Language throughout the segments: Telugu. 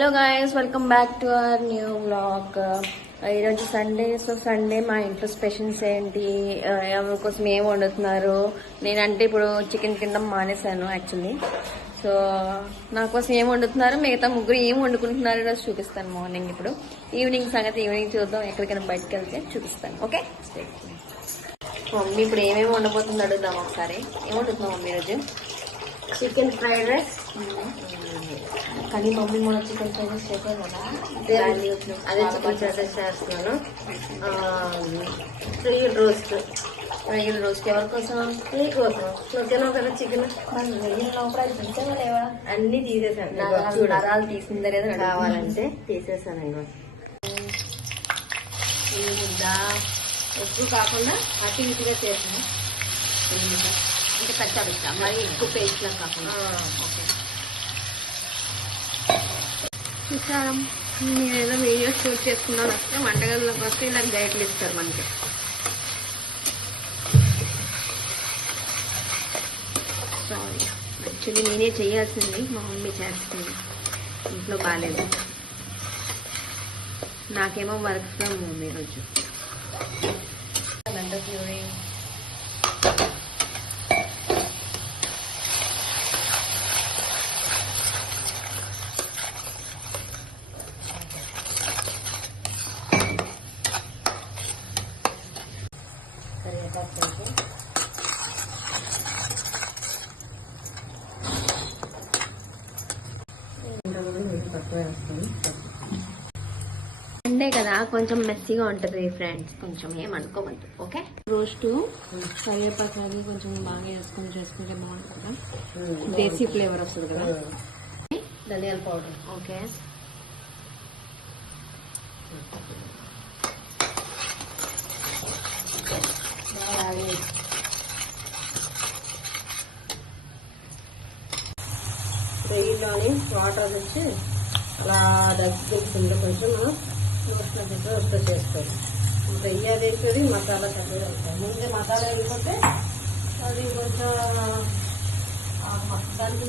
Hello guys, welcome back to our new vlog. ఈరోజు సండే. సో సండే మా ఇంట్లో స్పెషల్స్ ఏంటి, ఎవరి కోసం ఏం వండుతున్నారు. నేనంటే ఇప్పుడు చికెన్ తినడం మానేశాను యాక్చువల్లీ. సో నా కోసం ఏం వండుతున్నారు, మిగతా ముగ్గురు ఏం వండుకుంటున్నారు ఈరోజు చూపిస్తాను. మార్నింగ్ ఇప్పుడు ఈవినింగ్ సంగతి ఈవినింగ్ చూద్దాం. ఎక్కడికైనా బయటకు వెళ్తే చూపిస్తాను. ఓకే, మమ్మీ ఇప్పుడు ఏమేమి వండబోతుంది అడుగుదాం ఒకసారి. ఏం వండుతున్నాం మమ్మీ ఈరోజు? Chicken fried rice. కానీ మమ్మీ మన చికెన్ ఫ్రైడ్ రైస్ చేసాం కదా, అదే చికెన్ ఫ్రైడ్ రైస్ చేస్తున్నాను. రొయ్యల రోస్ట్. రొయ్యల రోస్ట్ ఎవరి కోసం? నీకోసం. నువ్వు తినవు కదా చికెన్. రొయ్యల లోపల తింటావా లేవా? అన్ని తీసేసాను. నరాలు తీసిందా లేదా కావాలంటే తీసేసాను. ఇంకో ఈ ముద్ద ఎక్కువ కాకుండా అటు ఇటుగా చేసాను. ఇంకా కచ్చా మరి ఎక్కువ పేస్ట్ లా కాకుండా. ఓకే, చూసారా, నేనేదో వీడియోస్ షూట్ చేసుకున్నాను. వస్తే వంటగదిలోకి వస్తే ఇలా గైడ్లు ఇస్తారు మనకి. సారీ, యాక్చువల్లీ నేనే చేయాల్సింది, మా మమ్మీ చేస్తుంది. ఇంట్లో బాగాలేదు, నాకేమో వర్క్ ఫ్రమ్ హోమ్ ఈరోజు. సండే కదా, కొంచెం మెస్సీగా ఉంటుంది ఫ్రెండ్స్, కొంచెం ఏమనుకోవద్దు. ఓకే, రోస్ట్ కరివేపాకు అది కొంచెం బాగా వేసుకొని చేసుకుంటే బాగుంటుంది కదా, దేశీ ఫ్లేవర్ వస్తుంది కదా. ధనియాల పౌడర్. ఓకే, రొయ్యలోని వాటర్ వచ్చి అలా దగ్గర కొంచెం మనం రోస్ట్ చేసుకోవాలి. రొయ్య వేసేది మసాలా చక్కగా ఉంటుంది. ముందే మసాలా వేయకపోతే అది కొంచెం దానికి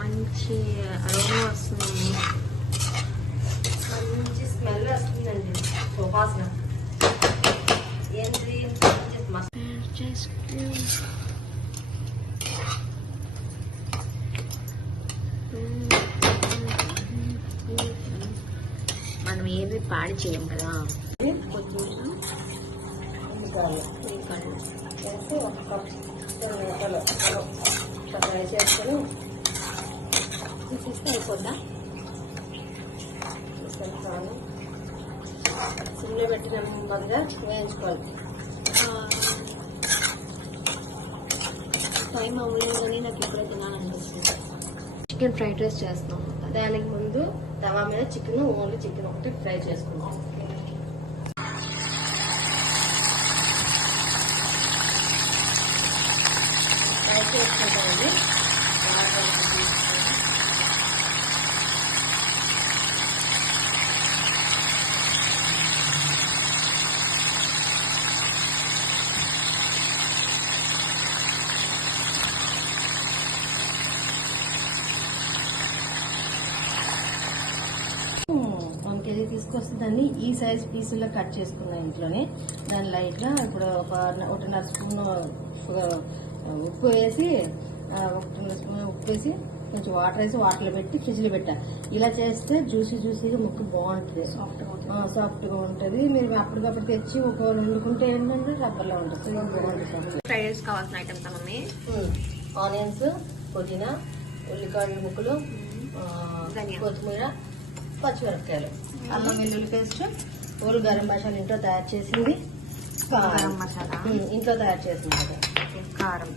మంచి అరోమా వస్తుంది, మంచి స్మెల్ వస్తుందండి. సువాసన ఏంటి మనం ఏది పాడి చేయం కదా. కొంచెం వేసి ఒక కప్ చక్కగా చేసుకొని తీసేస్తే అయిపోద్దా? తీసుకెళ్తాను. సిమ్లో పెట్టిన మొదలుగా వేయించుకోవాలి. టైం అవ్వలేదు కానీ నాకు ఇప్పుడే తినాలనిపిస్తుంది. చికెన్ ఫ్రైడ్ రైస్ చేస్తున్నాం. దానికి ముందు తవా మీద చికెన్, ఓన్లీ చికెన్ ఒకటి ఫ్రై చేసుకున్నాం. ఫ్రై చేసుకుంటామండి. కేజీ తీసుకొస్తే దాన్ని ఈ సైజ్ పీసుల్లో కట్ చేసుకున్నా ఇంట్లోనే. దాన్ని లైట్గా ఇప్పుడు ఒకటిన్నర స్పూన్ ఉప్పు వేసి, కొంచెం వాటర్ వేసి వాటర్లో పెట్టి ఫ్రిడ్జ్లో పెట్టా. ఇలా చేస్తే జ్యూసీగా ముక్క బాగుంటుంది, సాఫ్ట్గా ఉంటుంది. మీరు అప్పటికప్పుడు తెచ్చి ఒక వండుకుంటే ఏంటంటే రబ్బర్లో ఉంటుంది, బాగుంటుంది. ఫ్రైడ్ రైస్ కావాల్సిన ఐటమ్స్ మమ్మీ: ఆనియన్స్, పుదీనా, ఉల్లిపాయల ముక్కలు, కొత్తిమీర, పచ్చిమిరపకాయలు, అల్లం వెల్లుల్లి పేస్ట్, హోల్ గరం మసాలా ఇంట్లో తయారు చేసింది, గరం మసాలా ఇంట్లో తయారు చేసింది, కారం.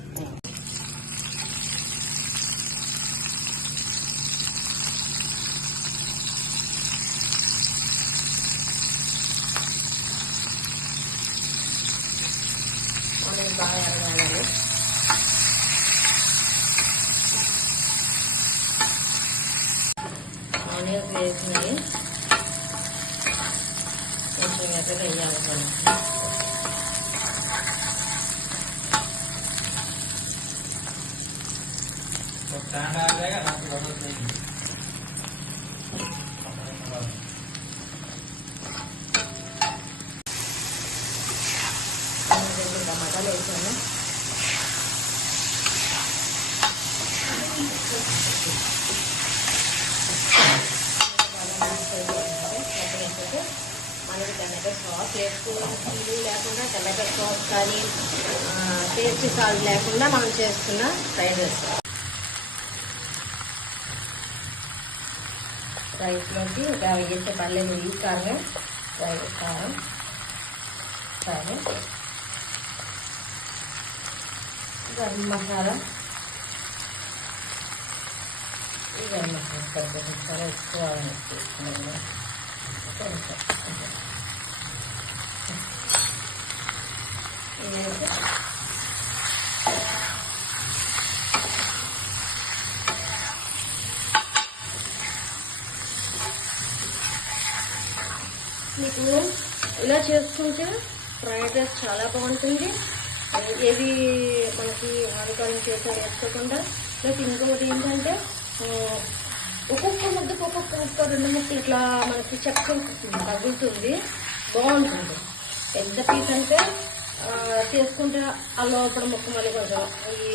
బాగా ఎరగాలి. ఆనియన్స్ వేసినాయి, కొంచెం ఎర్రగా వేయాలి. టమాటాలు వేసాను. మనకి టమాటో సాస్ వేసుకోవాలి లేకుండా టమాటో సాస్ కానీ టేస్టీ సాల్ట్ లేకుండా మనం చేసుకున్న ఫ్రైడ్ రైస్. రైస్లోకి ఒక వేస్తే పర్లేదు, ఈ కారం కారం కారం గరం మసాలా, ఈ గరం మసాలా చాలా ఎక్కువ వేసుకున్నాను. మీకు ఇలా చేసుకుంటే ఫ్రైడ్ రైస్ చాలా బాగుంటుంది. ఏది మనకి హానికరం చేసే వేసుకోకుండా. ప్లస్ ఇంకొకటి ఏంటంటే ఒక్కొక్క ముద్దకు ఒక్కొక్క 2 ముక్కలు ఇట్లా మనకి చెక్క తగులుతుంది, బాగుంటుంది. పెద్ద పీస్ అంటే చేసుకుంటే ఆ లోపల ముక్క మళ్ళీ కొంచెం ఈ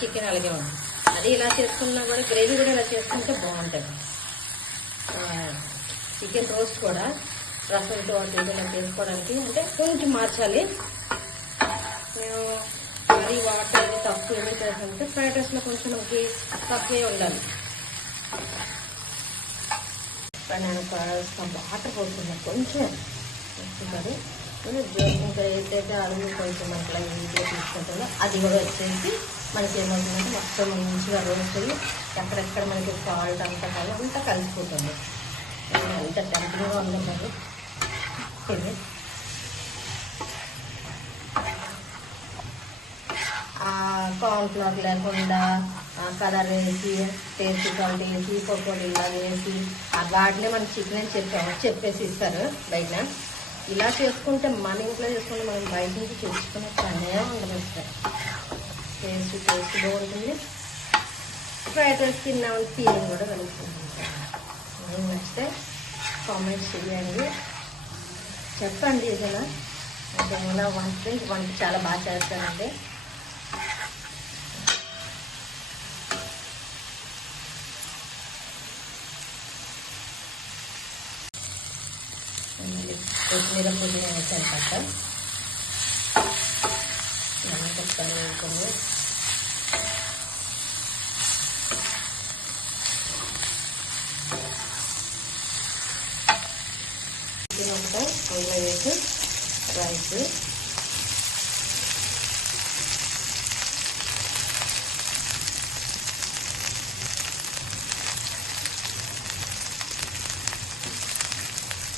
చికెన్ అలాగే ఉంటుంది. అది ఇలా చేసుకున్నా కూడా గ్రేవీ కూడా ఇలా చేసుకుంటే బాగుంటుంది. చికెన్ రోస్ట్ కూడా రసంతో ఇలా చేసుకోవడానికి అంటే కొంచెం మార్చాలి. నేను మరీ వాటర్ అది తక్కువ ఏమి చేస్తుంటే ఫ్రైడ్ రైస్లో కొంచెం మనకి తక్కువే ఉండాలి. నేను వాటర్ పోతున్నాను కొంచెం వేసుకుంటారు. ఇంకా ఏదైతే అడుగు కొంచెం అట్లా ఇంట్లో తీసుకుంటుందో అది కూడా వచ్చేసి మనకి ఏమవుతుందంటే మొత్తం మంచిగా రోస్ట్ అయ్యి ఎక్కడెక్కడ మనకి సాల్ట్ అంతా కలిసిపోతుంది. ఎంత టెంపరీగా ఉండదు. ఇది కార్న్ఫ్లవర్ లేకుండా కలర్ వేసి టేస్ట్ సాల్ట్ వేసి పకోడీలా వేసి వాటినే మన చికెన్ చెప్పేసి ఇస్తారు బయట. ఇలా చేసుకుంటే మన ఇంట్లో చేసుకుంటే మనం బయట నుంచి తెచ్చుకునే పనే ఉండదు. టేస్ట్ బాగుంటుంది. ఫ్రైడ్ రైస్ తిన్నామని ఫీలింగ్ కూడా కలుగుతుంది. మీకు నచ్చితే కామెంట్స్ చేయండి, చెప్పండి. ఏదైనా ఇంకేమైనా వంట చాలా బాగా చేస్తానండి. కొత్తిమీర పుదీనా వేసాను పక్క వేసుకొని అందులో వేసి రైస్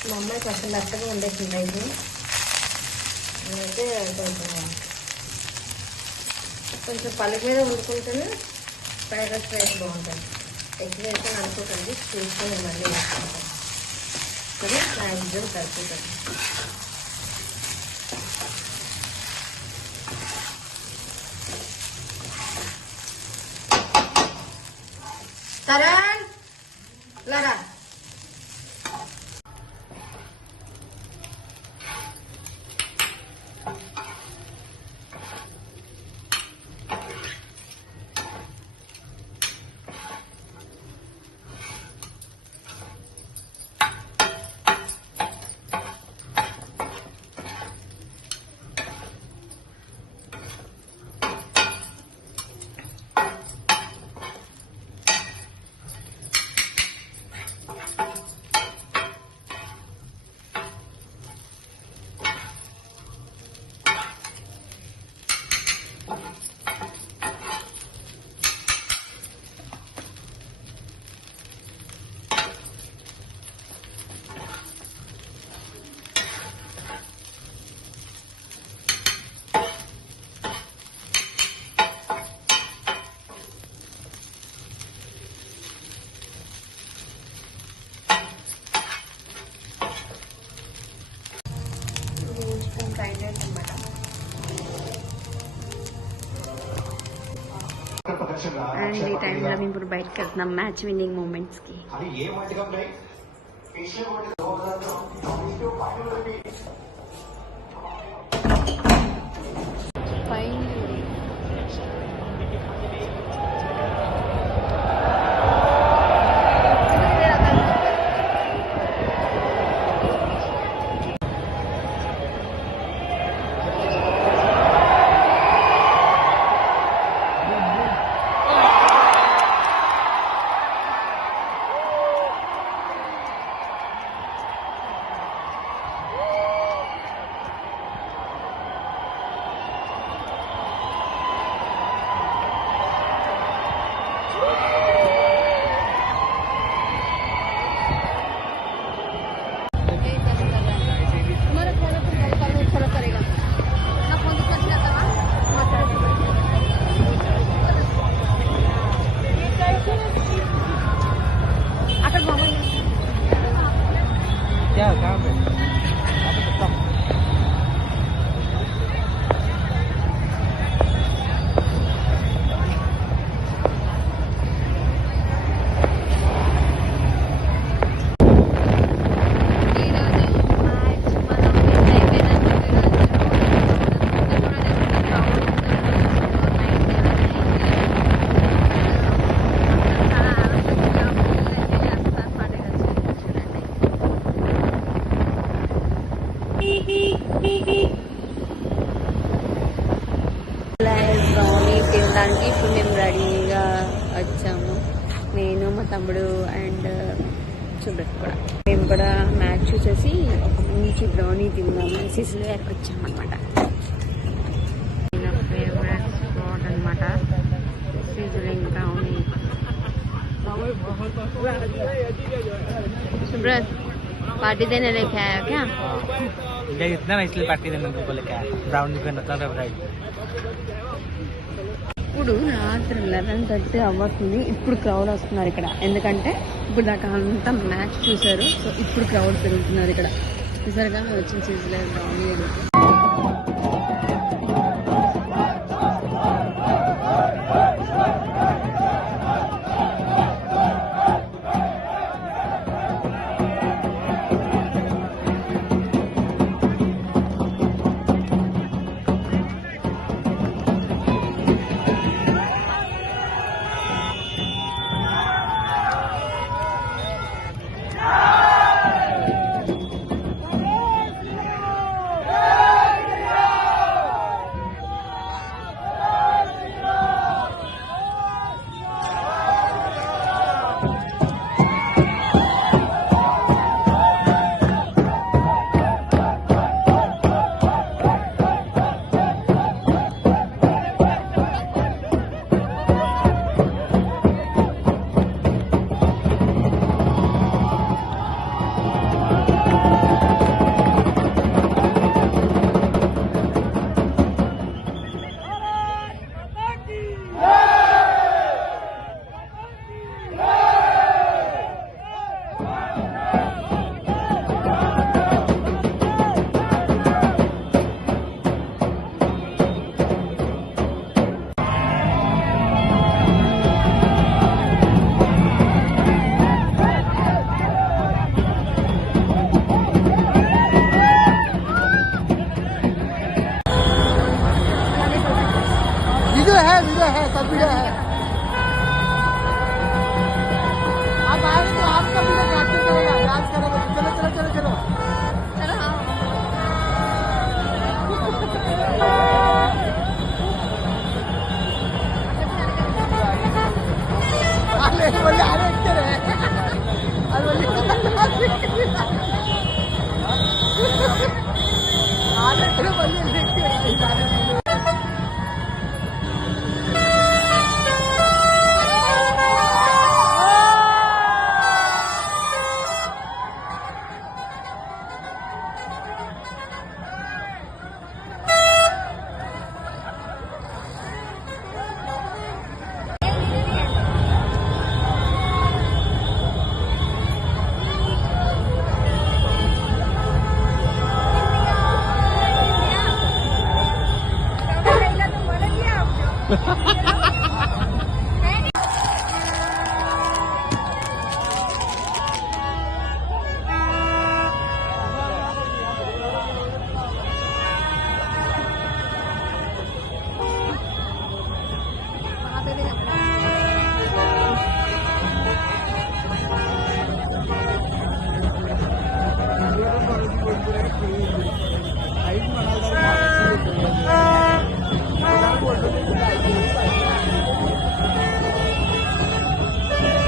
మా అమ్మాయి కొంచెం మెత్తగా ఉండేసింది రైస్. నేనైతే కొంచెం పల్లె మీద వండుకుంటేనే ఫ్రైడ్ రైస్ బాగుంటుంది. ఎక్కువ వేస్తే అనుకుంటుంది చూసుకొని మళ్ళీ వేసుకుంటాను. సరే మ్యాక్సిమం సరిపోతుంది. సరే లారా అండ్ ఈ టైంలో మేము ఇప్పుడు బయటకు వెళ్తున్నాం మ్యాచ్ విన్నింగ్ మూమెంట్స్కి. తినడానికి ఇప్పుడు మేము రెడీగా వచ్చాము, నేను మా తమ్ముడు అండ్ సుబ్రత్ కూడా. మేము కూడా మ్యాచ్ చూసేసి ఒక మంచి బ్రౌనీ తిందాము సిసిలియర్కి వచ్చామన్నమాట. నా ఫేవరెట్ స్పాట్ అనమాట సిసిలింగ్ బ్రౌనీ. सुब्रत पार्टी देने लेके आया क्या? इतना ना इसलिए पार्टी देने को लेके आया. ब्राउनी पे नता फेवरेट. ఇప్పుడు రాత్రి 11:30 అవ్వస్తుంది. ఇప్పుడు క్రౌడ్ వస్తున్నారు ఇక్కడ, ఎందుకంటే ఇప్పుడు దాకా అంతా మ్యాచ్ చూసారు. సో ఇప్పుడు క్రౌడ్ పెరుగుతున్నారు ఇక్కడ. చూసారుగా వచ్చిన సీజన్ బ్రౌనీ